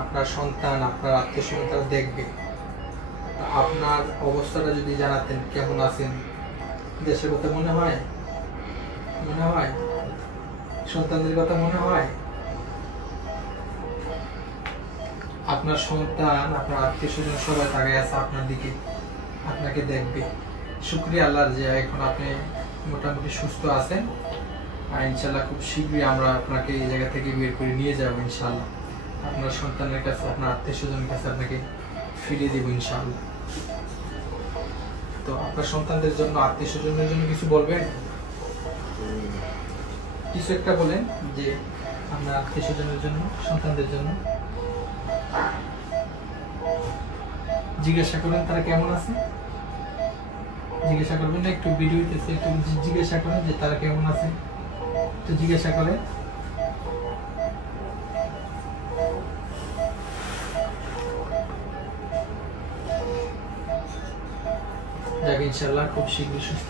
আপনার সন্তান, আপনার আত্মীয়স্বজন তারা দেখবে। আপনার অবস্থাটা যদি জানাতেন, কেমন আছেন, দেশের কথা মনে হয়, সন্তানদের কথা মনে হয়, আপনার সন্তান, আপনার আত্মীয়স্বজন সবাই তাকায় আছে আপনার দিকে, আপনাকে দেখবে। শুকরিয়া আল্লাহর যে এখন আপনি মোটামুটি সুস্থ আছেন, আর ইনশাল্লাহ খুব শীঘ্রই আমরা আপনাকে এই জায়গা থেকে বের করে নিয়ে যাবো ইনশাল্লাহ। আপনার সন্তানের কাছে, আপনার আত্মীয়স্বজনের কাছে আপনাকে ফিরিয়ে দেবো ইনশাল্লাহ। তো আপনার সন্তানদের জন্য, আত্মীয়স্বজনের জন্য কিছু বলবেন? কিছু একটা বলেন যে আপনার আত্মীয়স্বজনের জন্য, সন্তানদের জন্য। জিজ্ঞাসা করেন তারা কেমন আছে, জিজ্ঞাসা করবেন না? একটু ভিডিওতে একটু জিজ্ঞাসা করেন যে তারা কেমন আছে, একটু জিজ্ঞাসা করেন। যাক ইনশাআল্লাহ খুব শীঘ্রই সুস্থ